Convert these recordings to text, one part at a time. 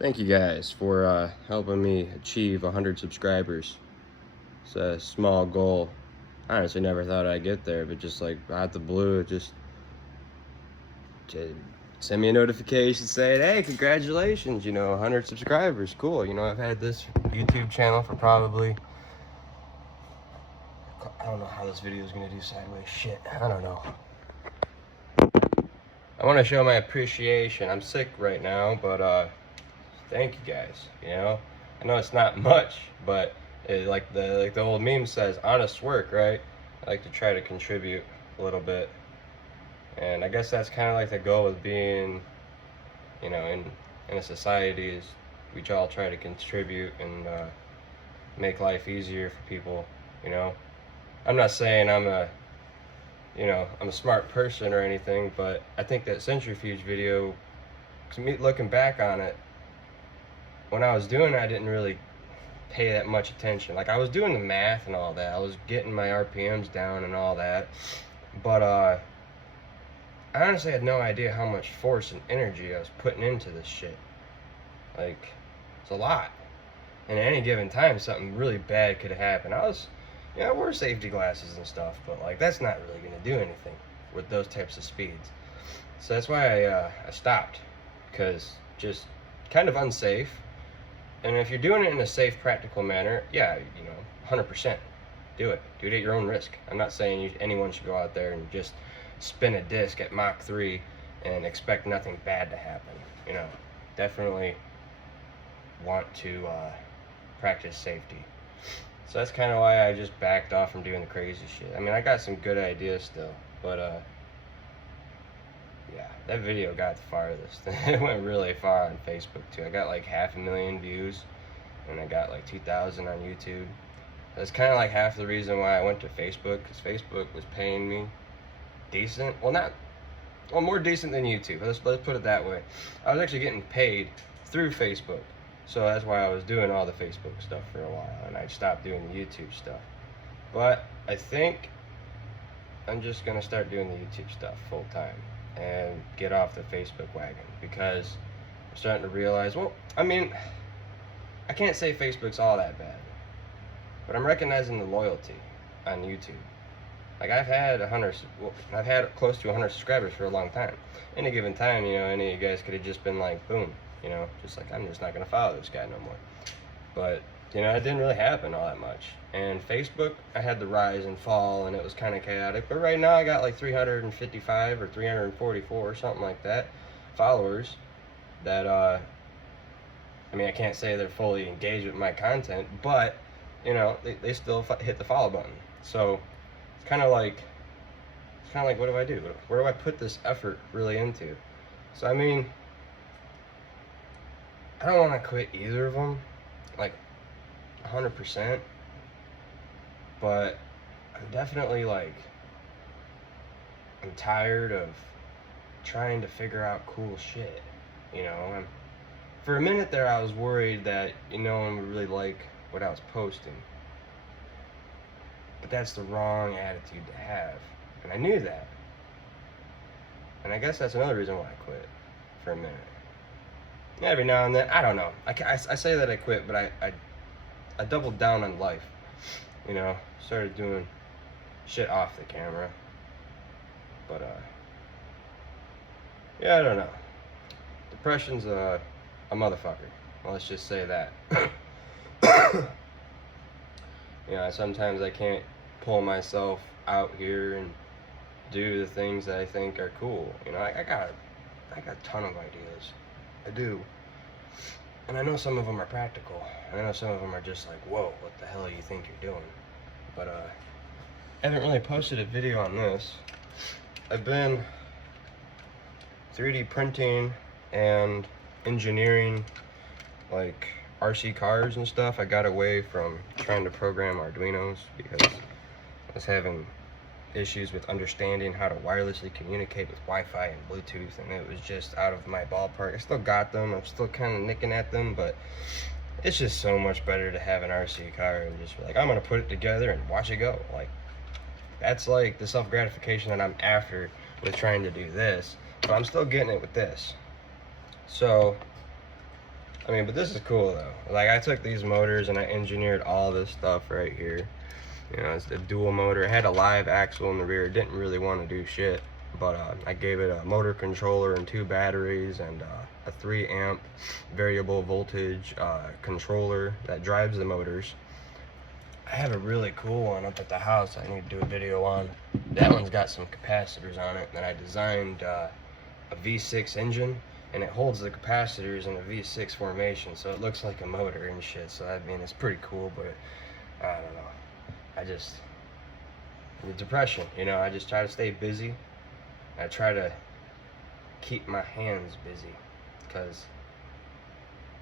Thank you guys for helping me achieve 100 subscribers. It's a small goal. I honestly never thought I'd get there, but just like out the blue, it just send me a notification saying, hey, congratulations, 100 subscribers. Cool. I've had this YouTube channel for probably, I don't know how this video is going to do sideways. Shit, I don't know. I want to show my appreciation. I'm sick right now, but thank you guys. I know it's not much, but like the old meme says, honest work, right? I like to try to contribute a little bit, and I guess that's kind of like the goal of being, in a society, is we all try to contribute and make life easier for people. I'm not saying I'm a smart person or anything, but I think that centrifuge video, to me, looking back on it, when I was doing it, I didn't really pay that much attention. Like, I was doing the math and all that. I was getting my RPMs down and all that. But I honestly had no idea how much force and energy I was putting into this shit. Like, it's a lot. And at any given time, something really bad could happen. I wore safety glasses and stuff, but like, that's not really gonna do anything with those types of speeds. So that's why I stopped, because just kind of unsafe. And if you're doing it in a safe, practical manner, yeah, 100%, do it. Do it at your own risk. I'm not saying anyone should go out there and just spin a disc at Mach 3 and expect nothing bad to happen. Definitely want to practice safety. So that's kind of why I just backed off from doing the crazy shit. I mean, I got some good ideas still, but yeah, that video got the farthest. It went really far on Facebook too. I got like 500,000 views, and I got like 2,000 on YouTube. That's kind of like half the reason why I went to Facebook, because Facebook was paying me decent. Well, more decent than YouTube. Let's put it that way. I was actually getting paid through Facebook, so that's why I was doing all the Facebook stuff for a while, and I stopped doing the YouTube stuff. But I think I'm just gonna start doing the YouTube stuff full time and get off the Facebook wagon, because I'm starting to realize, well, I mean, I can't say Facebook's all that bad, but I'm recognizing the loyalty on YouTube. Like, I've had close to 100 subscribers for a long time. Any given time, any of you guys could have just been like, boom, just like, I'm just not gonna follow this guy no more. But it didn't really happen all that much. And Facebook, I had the rise and fall, and it was kind of chaotic. But right now, I got like 355 or 344 or something like that followers. That I mean, I can't say they're fully engaged with my content, but they still hit the follow button. So it's kind of like what do I do? Where do I put this effort really into? So I mean, I don't want to quit either of them, like 100%, but I'm definitely like, I'm tired of trying to figure out cool shit. For a minute there, I was worried that no one would really like what I was posting, but that's the wrong attitude to have, and I knew that. And I guess that's another reason why I quit for a minute. Every now and then, I don't know. I say that I quit, but I doubled down on life. Started doing shit off the camera. But yeah, I don't know. Depression's a motherfucker. Well, let's just say that. Sometimes I can't pull myself out here and do the things that I think are cool. I got a ton of ideas. I do. And I know some of them are practical. And I know some of them are just like, whoa, what the hell do you think you're doing? But I haven't really posted a video on this. I've been 3D printing and engineering like RC cars and stuff. I got away from trying to program Arduinos because I was having issues with understanding how to wirelessly communicate with Wi-Fi and Bluetooth, and it was just out of my ballpark. I still got them, I'm still kind of nicking at them, but it's just so much better to have an RC car and just be like, I'm gonna put it together and watch it go. Like, that's like the self-gratification that I'm after with trying to do this, but I'm still getting it with this. So I mean, but this is cool though. Like, I took these motors and I engineered all this stuff right here. You know, it's a dual motor. It had a live axle in the rear. It didn't really want to do shit, but I gave it a motor controller and 2 batteries and a 3 amp variable voltage controller that drives the motors. I have a really cool one up at the house I need to do a video on. That one's got some capacitors on it, and I designed a V6 engine, and it holds the capacitors in a V6 formation, so it looks like a motor and shit. So I mean, it's pretty cool, but I don't know. The depression, you know, I just try to stay busy. I try to keep my hands busy, because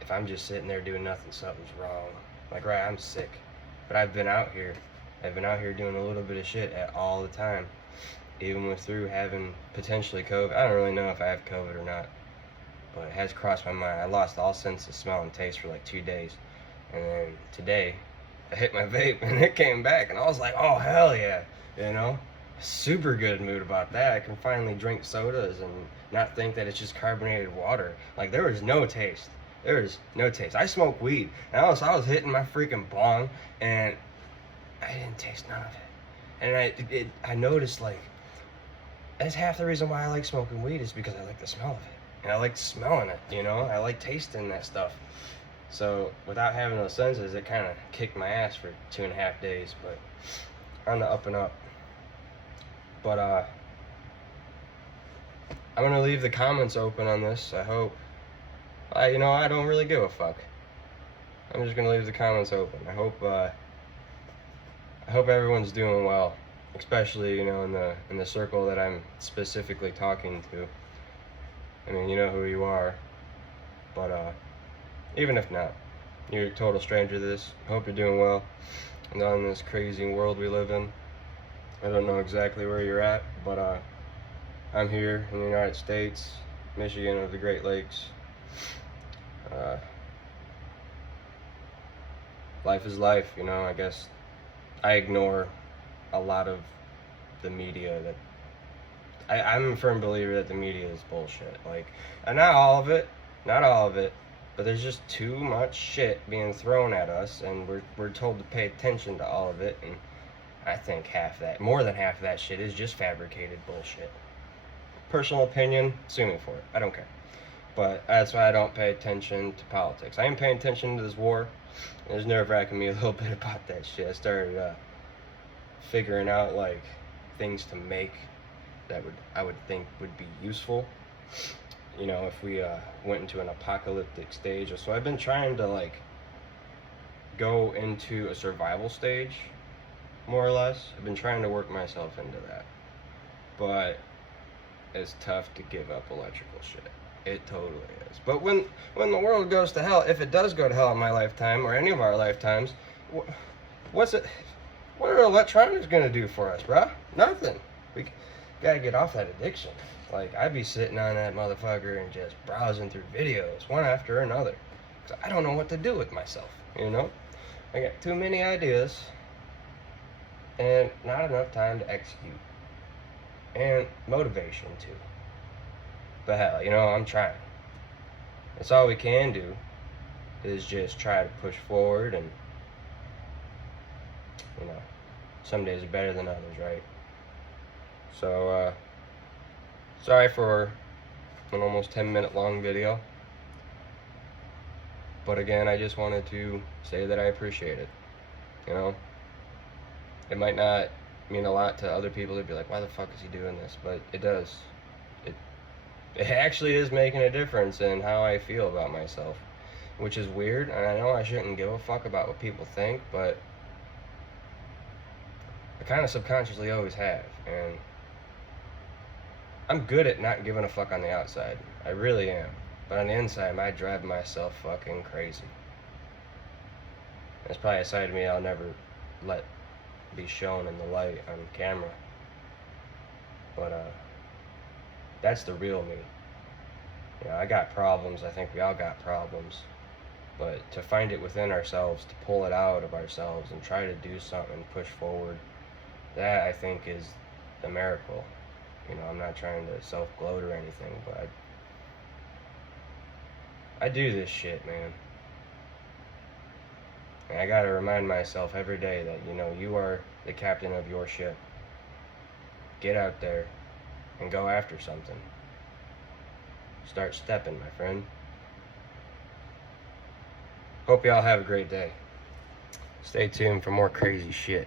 if I'm just sitting there doing nothing, something's wrong. Like, right, I'm sick, but I've been out here doing a little bit of shit all the time, even through having potentially COVID. I don't really know if I have COVID or not, but it has crossed my mind. I lost all sense of smell and taste for like 2 days, and then today I hit my vape and it came back, and I was like, oh hell yeah, you know, super good mood about that. I can finally drink sodas and not think that it's just carbonated water. Like, there was no taste. I smoke weed, and I was hitting my freaking bong, and I didn't taste none of it. And I noticed, like, that's half the reason why I like smoking weed, is because I like the smell of it, and I like smelling it, you know, I like tasting that stuff. So without having those senses, it kind of kicked my ass for 2.5 days, but on the up and up. But I'm gonna leave the comments open on this. I hope. You know, I don't really give a fuck. I'm just gonna leave the comments open. I hope everyone's doing well, especially, you know, in the circle that I'm specifically talking to. I mean, you know who you are, but even if not, you're a total stranger to this. I hope you're doing well. And on this crazy world we live in, I don't know exactly where you're at, but I'm here in the United States, Michigan, of the Great Lakes. Life is life, you know. I guess I ignore a lot of the media that I'm a firm believer that the media is bullshit. Like, and not all of it, but there's just too much shit being thrown at us, and we're told to pay attention to all of it. And I think more than half of that shit is just fabricated bullshit. Personal opinion, sue me for it. I don't care. But that's why I don't pay attention to politics. I am paying attention to this war. It was nerve-wracking me a little bit about that shit. I started figuring out, like, things to make that I would think would be useful, you know, if we went into an apocalyptic stage. So I've been trying to, like, go into a survival stage, more or less. I've been trying to work myself into that, but it's tough to give up electrical shit. It totally is. But when the world goes to hell, if it does go to hell in my lifetime or any of our lifetimes, what are electronics gonna do for us, bruh? Nothing. We gotta get off that addiction. Like, I'd be sitting on that motherfucker and just browsing through videos one after another, 'cause I don't know what to do with myself, you know? I got too many ideas and not enough time to execute, and motivation too. But hell, you know, I'm trying. That's all we can do, is just try to push forward, and, you know, some days are better than others, right? So, sorry for an almost 10-minute long video. But again, I just wanted to say that I appreciate it. You know, it might not mean a lot to other people. They'd be like, why the fuck is he doing this? But it does. It actually is making a difference in how I feel about myself, which is weird. And I know I shouldn't give a fuck about what people think, but I kind of subconsciously always have. And I'm good at not giving a fuck on the outside. I really am. But on the inside, I drive myself fucking crazy. That's probably a side of me I'll never let be shown in the light on camera. But that's the real me. You know, I got problems. I think we all got problems. But to find it within ourselves, to pull it out of ourselves and try to do something, push forward, that I think is the miracle. You know, I'm not trying to self-gloat or anything, but I do this shit, man. And I gotta remind myself every day that, you know, you are the captain of your ship. Get out there and go after something. Start stepping, my friend. Hope y'all have a great day. Stay tuned for more crazy shit.